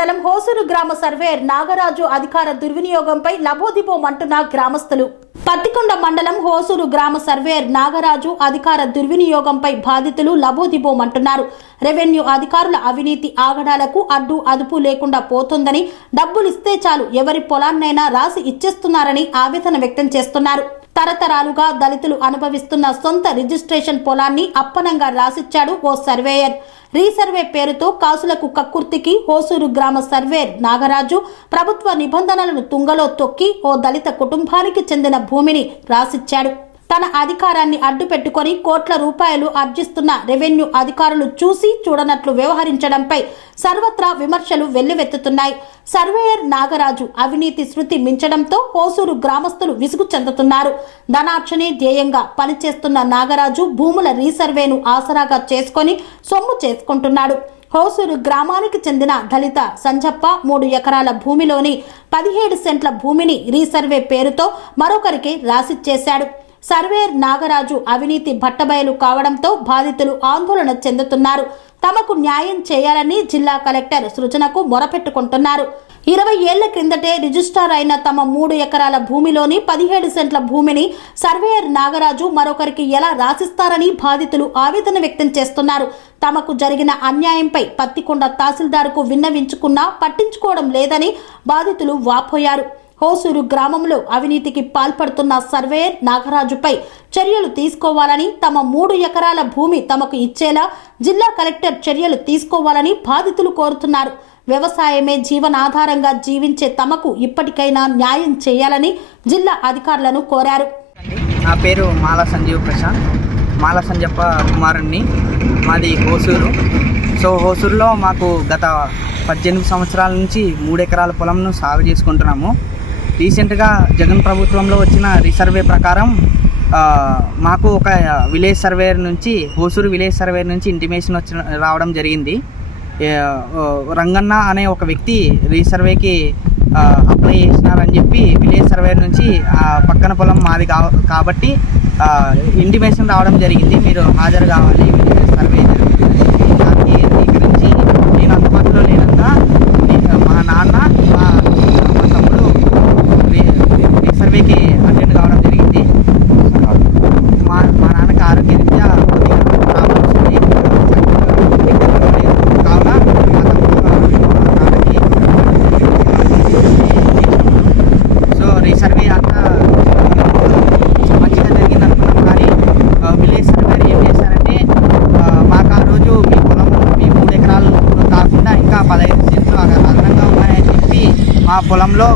మండలం హోసూరు గ్రామ సర్వేయర్ నాగరాజు అధికార దుర్వినియోగంపై లబోదిబోమంటున్న గ్రామస్తులు. పత్తికొండ మండలం హోసూరు గ్రామ సర్వేయర్ నాగరాజు అధికార దుర్వినియోగంపై బాధితులు లబోదిబోమంటున్నారు రెవెన్యూ అధికారుల అవినీతి ఆగడాలకు అడ్డు అదుపు లేకుండా పోతుందని డబ్బులిస్తే చాలు ఎవరి పొలాన్నైనా రాసి ఇచ్చేస్తున్నారని ఆవేదన వ్యక్తం చేస్తున్నారు. తరతరాలుగా దళితులు అనుభవిస్తున్న సొంత రిజిస్ట్రేషన్ పొలాన్ని అప్పనంగా రాసిచ్చాడు ఓ సర్వేయర్. రీసర్వే పేరుతో కాసులకు కక్కుర్తికి హోసూరు గ్రామ సర్వేర్ నాగరాజు ప్రభుత్వ నిబంధనలను తుంగలో తొక్కి ఓ దళిత కుటుంబానికి చెందిన భూమిని రాసిచ్చాడు. తన అధికారాన్ని అడ్డుపెట్టుకొని కోట్ల రూపాయలు ఆర్జిస్తున్న రెవెన్యూ అధికారులు చూసి చూడనట్లు వ్యవహరించడంపై సర్వత్రా విమర్శలు వెల్లువెత్తుతున్నాయి. సర్వేయర్ నాగరాజు అవినీతి శృతి మించడంతో హోసూరు గ్రామస్తులు విసుగు చెందుతున్నారు. ధనార్చనే ధ్యేయంగా పనిచేస్తున్న నాగరాజు భూముల రీసర్వేను ఆసరాగా చేసుకొని సొమ్ము చేసుకుంటున్నాడు. హోసూరు గ్రామానికి చెందిన దళిత సంజప్ప మూడు ఎకరాల భూమిలోని పదిహేడు సెంట్ల భూమిని రీసర్వే పేరుతో మరొకరికి రాసిచ్చేశాడు. సర్వేర్ నాగరాజు అవినీతి బట్టబయలు కావడంతో బాధితులు ఆందోళన చెందుతున్నారు. తమకు న్యాయం చేయాలని జిల్లా కలెక్టర్ సృజనకు మొరపెట్టుకుంటున్నారు. ఇరవై ఏళ్ళ క్రిందటే రిజిస్టార్ అయిన తమ మూడు ఎకరాల భూమిలోని పదిహేడు సెంట్ల భూమిని సర్వేయర్ నాగరాజు మరొకరికి ఎలా రాసిస్తారని బాధితులు ఆవేదన వ్యక్తం చేస్తున్నారు. తమకు జరిగిన అన్యాయంపై పత్తికొండ తహసీల్దార్కు విన్నవించుకున్నా పట్టించుకోవడం లేదని బాధితులు వాపోయారు. హోసూరు గ్రామంలో అవినీతికి పాల్పడుతున్న సర్వేయర్ నాగరాజుపై చర్యలు తీసుకోవాలని తమ మూడు ఎకరాల భూమి తమకు ఇచ్చేలా జిల్లా కలెక్టర్ చర్యలు తీసుకోవాలని బాధితులు కోరుతున్నారు. వ్యవసాయమే జీవనాధారంగా జీవించే తమకు ఇప్పటికైనా న్యాయం చేయాలని జిల్లా అధికారులను కోరారు. నా పేరు మాల సంజీవ్ ప్రశాంత్. మాల సంజప్ప కుమారుణ్ణి. మాది హోసూరు. సో హోసూరులో మాకు గత పద్దెనిమిది సంవత్సరాల నుంచి మూడు ఎకరాల పొలంను సాగు చేసుకుంటున్నాము. రీసెంట్గా జగన్ ప్రభుత్వంలో వచ్చిన రీసర్వే ప్రకారం మాకు ఒక విలేజ్ సర్వేయర్ నుంచి హోసూరు విలేజ్ సర్వేయర్ నుంచి ఇంటిమేషన్ వచ్చిన రావడం జరిగింది. రంగన్న అనే ఒక వ్యక్తి రీసర్వేకి అప్లై చేసినారని చెప్పి విలేజ్ సర్వే నుంచి పక్కన పొలం మాది కా కాబట్టి ఇంటిమేషన్ రావడం జరిగింది. మీరు హాజరు కావాలి విలేజ్ సర్వే జరుగుతుంది దానికి స్వీకరించి నేను అందుబాటులో లేనంగా నే- మా నాన్న మా మా తమ్ముడు రీ- రీ- సర్వేకి అటెండ్ కావడం జరిగింది మా మా నాన్నకి ఆరోగ్యరీత్యా కొద్దిగా ప్రాబ్లమ్స్ ఉన్నాయి కావున మా తమ్ముడు మా నాన్నకి సో రీసర్వే అంతా మంచిగా జరిగింది అనుకున్నాం కానీ ఆ, విలేజ్ సర్వే ఏం చేశారంటే ఆ, మాకు ఆ రోజు మీ పొలం మీ మూడు ఎకరాలు కాకుండా ఇంకా పదహైదు సెంట్లు అద- అదనంగా ఉన్నాయని చెప్పి మా పొలంలో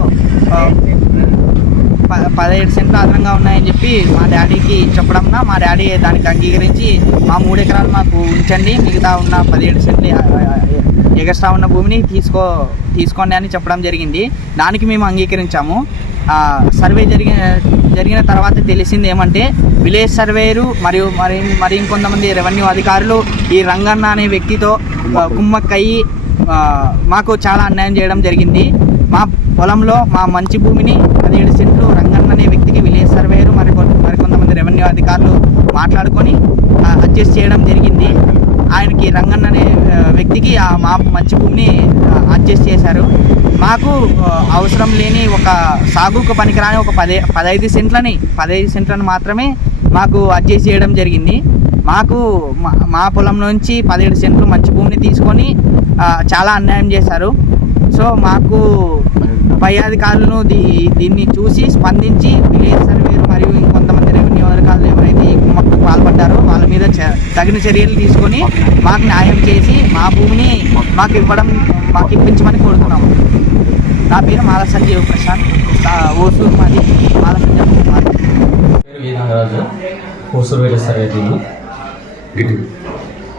ప- పదిహేడు సెంట్లు అదనంగా ఉన్నాయని చెప్పి మా డాడీకి చెప్పడంన మా డాడీ దానికి అంగీకరించి మా మూడు ఎకరాలు మాకు ఉంచండి మిగతా ఉన్న పదిహేడు సెంట్లు ఎగస్ట్రా ఉన్న భూమిని తీసుకో తీసుకోండి అని చెప్పడం జరిగింది. దానికి మేము అంగీకరించాము. సర్వే జరిగిన జరిగిన తర్వాత తెలిసింది ఏమంటే విలేజ్ సర్వేయరు మరియు మరి మరి ఇంకొంతమంది రెవెన్యూ అధికారులు ఈ రంగన్న అనే వ్యక్తితో కుమ్మక్కయ్యి మాకు చాలా అన్యాయం చేయడం జరిగింది. మా పొలంలో మా మంచి భూమిని పదిహేడు సెంట్లు రంగన్న అనే వ్యక్తికి విలేజ్ సర్వేయరు మరి మరికొంతమంది మరి కొంతమంది రెవెన్యూ అధికారులు మాట్లాడుకొని అడ్జస్ట్ చేయడం జరిగింది. ఆయనకి రంగన్న అనే వ్యక్తికి ఆ మా మంచి భూమిని అడ్జస్ట్ చేశారు. మాకు అవసరం లేని ఒక సాగుకు పనికిరాని ఒక పదే పదహైదు సెంట్లని పదహైదు సెంట్లను మాత్రమే మాకు అడ్జస్ట్ చేయడం జరిగింది. మాకు మా- మా పొలం నుంచి పదిహేడు సెంట్లు మంచి భూమిని తీసుకొని చాలా అన్యాయం చేశారు. సో మాకు పై అధికారులను దీ దీన్ని చూసి స్పందించి విలేజ్ సర్వేలు మరియు ఇంకొంతమంది రెవెన్యూ అధికారులు ఎవరైతే ఈ కుమ్మకు పాల్పడ్డారో వాళ్ళ మీద తగిన చర్యలు తీసుకొని మాకు న్యాయం చేసి మా భూమిని మాకు ఇవ్వడం మాకు ఇప్పించమని కోరుతున్నాము. నా పేరు మాల సంజీవ్ ప్రశాంత్. ఆ, ఓసూరు మాది మాల సంజీవ్ కుమార్ నాగరాజు.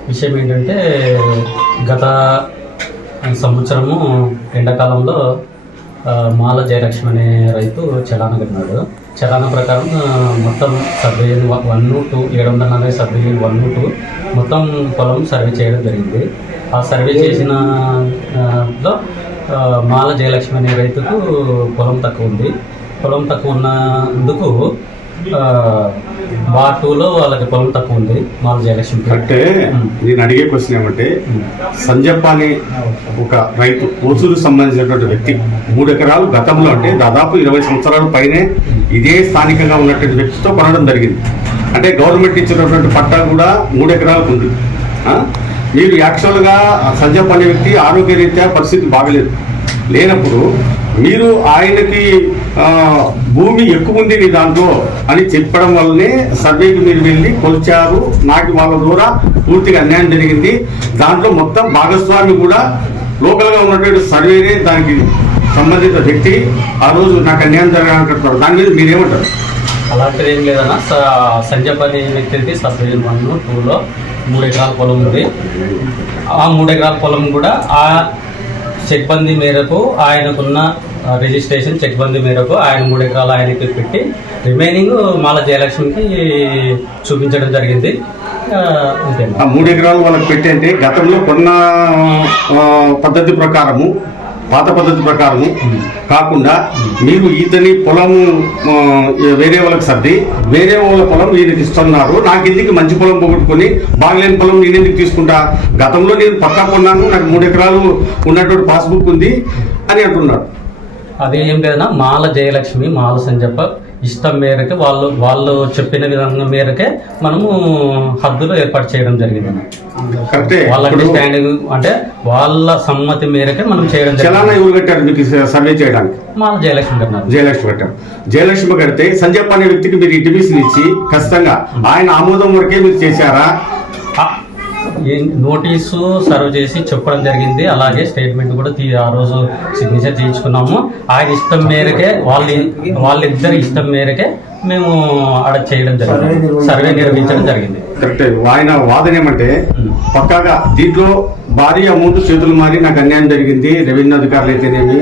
విషయం ఏంటంటే గత సంవత్సరము ఎండాకాలంలో మాల జయలక్ష్మి అనే రైతు చలాన కట్టినాడు. చలాన ప్రకారం మొత్తం సర్వే వన్ టూ ఏడు వందల నలభై సర్వే వన్ టూ మొత్తం పొలం సర్వే చేయడం జరిగింది. ఆ సర్వే చేసిన లో మాల జయలక్ష్మి అనే రైతుకు పొలం తక్కువ ఉంది. పొలం తక్కువ ఉన్నందుకు బార్ టూలో వాళ్ళకి పొలం తక్కువ ఉంది మాల జయలక్ష్మి అంటే నేను అడిగే క్వశ్చన్ ఏమంటే సంజప్ప అనే ఒక రైతు ఓసూరు సంబంధించినటువంటి వ్యక్తి మూడు ఎకరాలు గతంలో అంటే దాదాపు ఇరవై సంవత్సరాల పైనే ఇదే స్థానికంగా ఉన్నటువంటి వ్యక్తితో కొనడం జరిగింది. అంటే గవర్నమెంట్ ఇచ్చినటువంటి పట్టా కూడా మూడు ఎకరాలకు ఉంది? మీరు యాక్చువల్గా సంజప్ప అనే వ్యక్తి ఆరోగ్యరీత్యా పరిస్థితి బాగలేదు. లేనప్పుడు మీరు ఆయనకి భూమి ఎక్కువ ఉంది నీ దాంట్లో అని చెప్పడం వల్లనే సర్వేకి మీరు వెళ్ళి కొలిచారు. నాకు వాళ్ళ ద్వారా పూర్తిగా అన్యాయం జరిగింది. దాంట్లో మొత్తం భాగస్వామి కూడా లోకల్గా ఉన్నటువంటి సర్వేనే దానికి సంబంధిత వ్యక్తి. ఆ రోజు నాకు అన్యాయం జరగాలంటున్నారు దాని మీద మీరేమంటారు? అలాంటిది ఏం లేదన్నా. స- సంజయ్ పని వ్యక్తికి సబ్ డివిజన్ వన్ టూలో మూడు ఎకరాల పొలం ఉంది. ఆ మూడు ఎకరాల పొలం కూడా ఆ సిబ్బంది మేరకు ఆయనకున్న రిజిస్ట్రేషన్ రిజిస్ట్రేషన్ చెక్బందీ మేరకు ఆయన మూడు ఎకరాలు ఆయనకి పెట్టి రిమైనింగ్ మాల జయలక్ష్మికి చూపించడం జరిగింది. ఆ, మూడు ఎకరాలు వాళ్ళకి పెట్టి అంటే గతంలో కొన్న పద్ధతి ప్రకారము పాత పద్ధతి ప్రకారము కాకుండా మీరు ఈతని పొలం వేరే వాళ్ళకి సర్ది వేరే వాళ్ళ పొలం ఈయనకి ఇస్తున్నారు. నాకు ఎందుకు మంచి పొలం పోగొట్టుకొని బాగలేని పొలం నేను ఎందుకు తీసుకుంటా? గతంలో నేను పక్కా కొన్నాను నాకు మూడు ఎకరాలు ఉన్నటువంటి పాస్బుక్ ఉంది అని అంటున్నాడు అది ఏం లేదన్నా మాల జయలక్ష్మి మాల సంజప్ప ఇష్టం మేరకు వాళ్ళు వాళ్ళు చెప్పిన విధంగా మేరకే మనము హద్దులు ఏర్పాటు చేయడం జరిగింది వాళ్ళ అండర్స్టాండింగ్ అంటే వాళ్ళ సమ్మతి మేరకే మనం చేయడం చలానా జరిగింది కట్టారు సర్వే చేయడానికి? మాల జయలక్ష్మి కన్నారు జయలక్ష్మి కట్టారు. జయలక్ష్మి కడితే సంజయ్ అనే వ్యక్తికి మీరు ఇంటిమేషన్ ఇచ్చి ఖచ్చితంగా ఆయన ఆమోదం వరకే మీరు చేశారా? నోటీసు సర్వ్ చేసి చెప్పడం జరిగింది. అలాగే స్టేట్మెంట్ కూడా ఆ రోజు సిగ్నేచర్ చేయించుకున్నాము. ఆయన ఇష్టం మేరకే వాళ్ళ వాళ్ళిద్దరి ఇష్టం మేరకే మేము ఆడ చేయడం జరిగింది. సర్వే నిర్వహించడం జరిగింది. కరెక్ట్. ఆయన వాదన ఏమంటే పక్కాగా దీంట్లో భారీ అమౌంట్ చేతులు మారి నాకు అన్యాయం జరిగింది రెవెన్యూ అధికారులు అయితేనేమి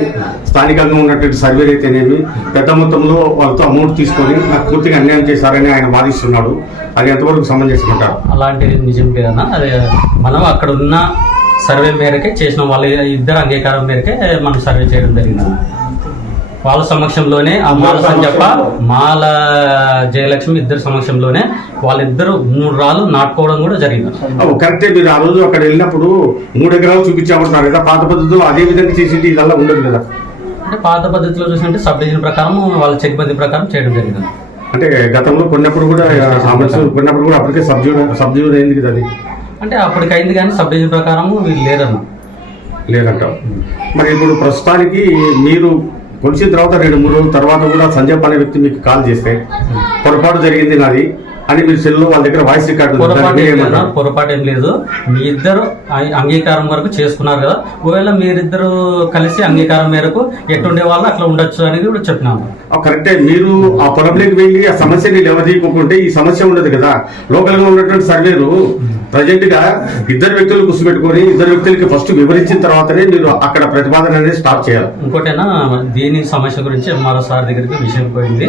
స్థానికంగా ఉన్నటువంటి సర్వేలు అయితేనేమి పెద్ద మొత్తంలో వాళ్ళతో అమౌంట్ తీసుకొని నాకు పూర్తిగా అన్యాయం చేశారని ఆయన వాదిస్తున్నాడు. అది ఎంతవరకు సమంజసమంటారు? అలాంటిది నిజం లేదన్నా అదే మనం అక్కడ ఉన్న సర్వే మేరకే చేసిన. వాళ్ళ ఇద్దరు అంగీకారం మేరకే మనం సర్వే చేయడం జరిగింది. వాళ్ళ సమక్షంలోనే ఆ మాల సంజప్ప మాల జయలక్ష్మి ఇద్దరు సమక్షంలోనే వాళ్ళిద్దరు మూడు రాళ్ళు నాటుకోవడం కూడా జరిగింది. కరెక్టే మీరు ఆ రోజు అక్కడ వెళ్ళినప్పుడు మూడు ఎకరాలు చూపించామంటున్నారు కదా పాత పద్ధతిలో అదే విధంగా చేసేది ఇదల్లా ఉండదు కదా. అంటే పాత పద్ధతిలో చూసినట్టే సబ్ డివిజన్ ప్రకారం వాళ్ళ చెక్ బంది ప్రకారం చేయడం జరిగింది. అంటే గతంలో కొన్నప్పుడు కూడా కొన్నప్పుడు కూడా అప్పటికే సబ్జ్యూడ్ సబ్జ్యూడ్ అయింది కదా అది. అంటే అప్పటికి అయింది కానీ సబ్ డివిజన్ ప్రకారం వీళ్ళు లేరన్న. లేదంటావు మరి ఇప్పుడు ప్రస్తుతానికి మీరు కొలిసిన తర్వాత రెండు మూడు రోజుల తర్వాత కూడా సంజయ్ అనే వ్యక్తి మీకు కాల్ చేస్తే. పొరపాటు జరిగింది నాది. అని మీరు సెల్లో వాళ్ళ దగ్గర వాయిస్ రికార్డు పొరపాటు ఏం లేదు? పొరపాటు మీ ఇద్దరు అంగీకారం వరకు చేసుకున్నారు కదా. ఒకవేళ మీరిద్దరు కలిసి అంగీకారం మేరకు ఎట్టుండే వాళ్ళు అట్లా ఉండొచ్చు అనేది కూడా చెప్పినాము. కరెక్టే. మీరు ఆ పొలంలోకి వెళ్ళి ఆ సమస్యని లేవదీయకుంటే ఈ సమస్య ఉండదు కదా. లోకల్గా ఉన్నటువంటి సర్వేలు ప్రజెంట్గా ఇద్దరు వ్యక్తులు కూర్చోబెట్టుకొని ఇద్దరు వ్యక్తులకి ఫస్ట్ వివరించిన తర్వాతనే మీరు అక్కడ ప్రతిపాదన అనేది స్టార్ట్ చేయాలి. ఇంకోటైనా దీని సమస్య గురించి ఎంఆర్ఓ సార్ దగ్గరికి విషయం పోయింది.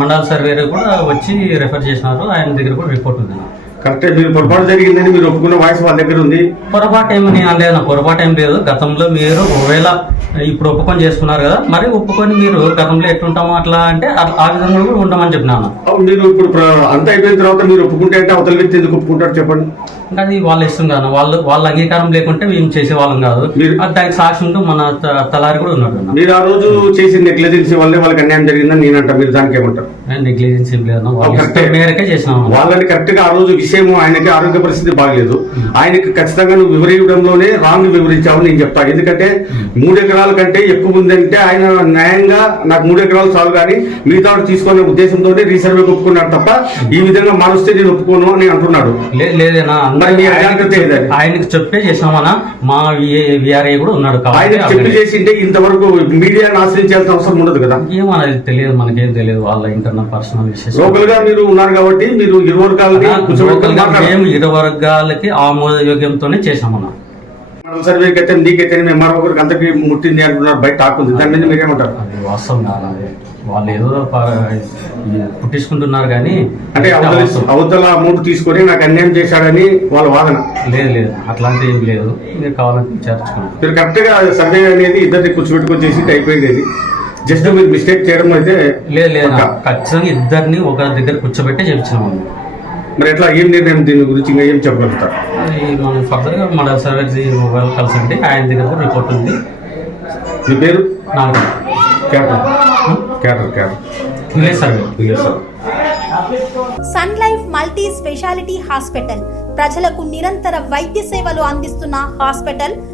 మండల సర్వేరు కూడా వచ్చి రెఫర్ చేసినారు. ఆయన దగ్గర కూడా రిపోర్ట్ ఉంది. కరెక్టే మీరు పొరపాటు జరిగిందని మీరు ఒప్పుకున్న వాయిస్ వాళ్ళ దగ్గర ఉంది. పొరపాటు ఏమి నేను అనలేదు పొరపాటు ఏం లేదు. గతంలో మీరు ఒకవేళ ఇప్పుడు ఒప్పుకొని చేసుకున్నారు కదా మరి ఒప్పుకొని మీరు గతంలో ఎట్లుంటామో అట్లా అంటే ఆ- విధంగా కూడా ఉంటామని చెప్పినాను. మీరు ఇప్పుడు అంతా అయిపోయిన తర్వాత మీరు ఒప్పుకుంటే అంటే అవతల వ్యక్తి ఎందుకు ఒప్పుకుంటారు చెప్పండి. అది వాళ్ళ ఇష్టం కాదు వాళ్ళు వాళ్ళ అంగీకారం లేకుంటే మేము చేసే వాళ్ళం కాదు దానికి సాక్షి ఉంటూ మన తలారి కూడా ఉన్నాడు మీరు ఆ రోజు చేసిన నెగ్లిజెన్సీ వల్లే వాళ్ళకి అన్యాయం జరిగిందని నేనంట మీరు దానికి ఏమంటారు? నెగ్లిజెన్స్ ఏం. ఇష్టం మేరకే చేసినాం. వాళ్ళని కరెక్ట్గా ఆ రోజు విషయం ఆయనకి ఆరోగ్య పరిస్థితి బాగలేదు. ఆయనకి ఖచ్చితంగా నువ్వు వివరించడంలోనే రాంగ్ వివరించావు నేను చెప్తా. ఎందుకంటే మూడు ఎకరాల కంటే ఎక్కువ ఉందంటే ఆయన న్యాయంగా నాకు మూడు ఎకరాలు చాలు కానీ మిగతా తీసుకునే ఉద్దేశంతోనే రీసర్వే ఒప్పుకున్నాడు తప్ప ఈ విధంగా మారుస్తే నేను ఒప్పుకోను అని అంటున్నాడు. లే- ఆయనకి చెప్పే చేసినామన్నా మా విఆర్ఏ కూడా ఉన్నాడు ఆయన చెప్పి చేసింటే ఇంతవరకు మీడియాను ఆశ్రయించాల్సిన అవసరం ఉండదు కదా? ఏమో అది తెలియదు మనకేం తెలియదు. వాళ్ళ ఇంటర్నల్ పర్సనల్ విషయం లోకల్గా మీరు ఉన్నారు కాబట్టి మీరు ఇరు వర్గాలని కూర్చోబెట్టుకొని లోకల్గా మాట్లాడాలి. మేము ఇరు వర్గాలకి ఆమోదయోగ్యంతోనే చేసామన్నా సర్వేకి అయితే నీకైతే మేము మరో ఒకరికి అంతకి ముట్టింది అంటున్నారు బయట టాక్ ఉంది దాని మీద మీరేమంటారు? అది వాస్తవం కాదు. అది. వాళ్ళు ఏదో ప- పుట్టించుకుంటున్నారు కానీ అంటే అవతల అమౌంట్ తీసుకొని నాకు అన్యాయం చేశాడని వాళ్ళ వాదన? లేదు లేదు. అట్లాంటి ఏం లేదు. మీరు కావాలంటే విచారించుకోండి. మీరు కరెక్ట్గా సర్వే అనేది ఇద్దరిని కూర్చోబెట్టుకొని చేసి అయిపోయింది అది. జస్ట్ మీరు మిస్టేక్ చేయడం అయితే లేదు లేదు. పక్కా. ఖచ్చితంగా ఇద్దరిని ఒక దగ్గర కూర్చోబెట్టి చేయించినాము మరి ఎట్లా ఏం నిర్ణయం దీని గురించి ఇంకా ఏం చెప్పగలుగుతారు? అది మనం ఫర్దర్గా మన సర్వేజీ మొబైల్ కలిసండి ఆయన దగ్గర రిపోర్ట్ ఉంది. మీ పేరు? నాకు క్యాటర్ క్యాటర్ క్యాటర్ village survey village Sun Life Multi Speciality Hospital ప్రజలకు నిరంతర వైద్య సేవలు అందిస్తున్న హాస్పిటల్